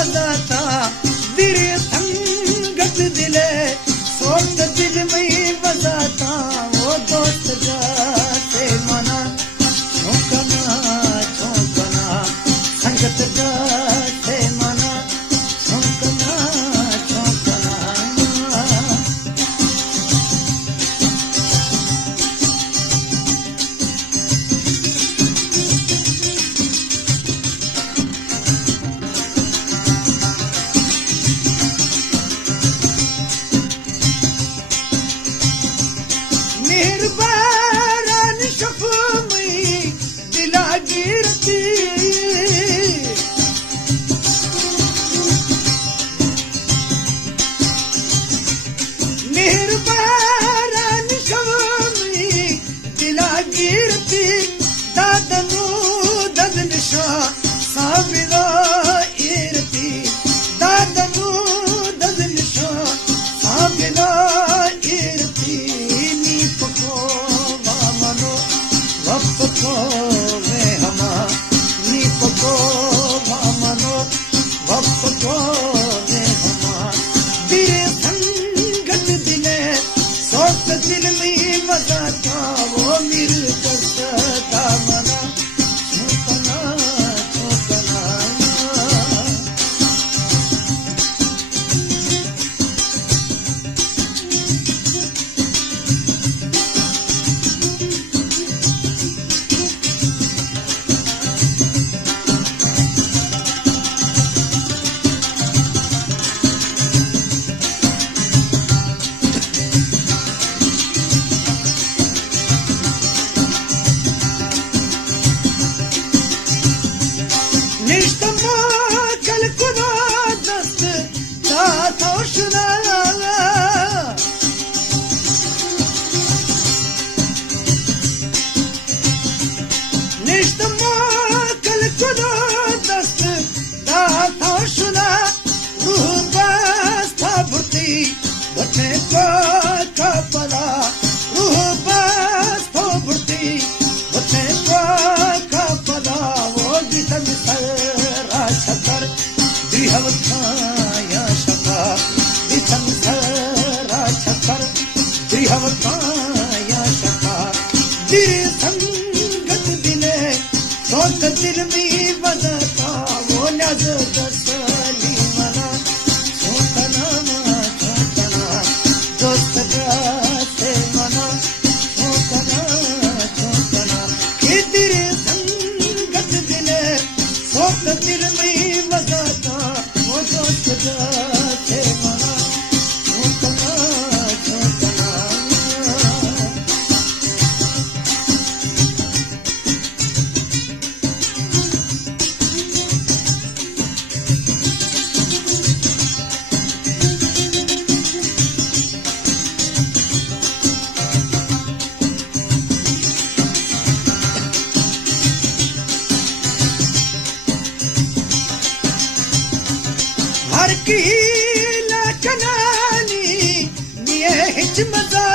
वजाता दिरे संगत दिले सोच दिल में वजाता वो दोस्त जाते मना छोकना संगत जाते मना छोकना मेहरबान शफमी दिला गिरती मेहरबान शफमी दिला गिरती दादनू ददनशा साबिरा इरती दादनू ददनशा साबिरा इरती वपको वे हमा नीपको वामनो वपको वे हमा दिरे संगत दिले सोच दिल में वजाता वो मिर करता मना छोकना निष्ठमा कल खुदा दस्त दाता शुदा निष्ठमा कल खुदा दस्त दाता शुदा रूह बस्ता भर्ती बचे का पला रूह बस्ता भर्ती बचे का पला वो दितम सर द्रिहवताया शका दिथम सरा शकर द्रिहवताया शका दिरे संगत दिले सोच दिल में बजाता वो न्याज दसली मना छोकना दोस्त जाते मना छोकना कि दिरे संगत दिले सोच दिल में बजाता वो दोस्त जाते मना छोकना हर की लखनानी निये हिच मजा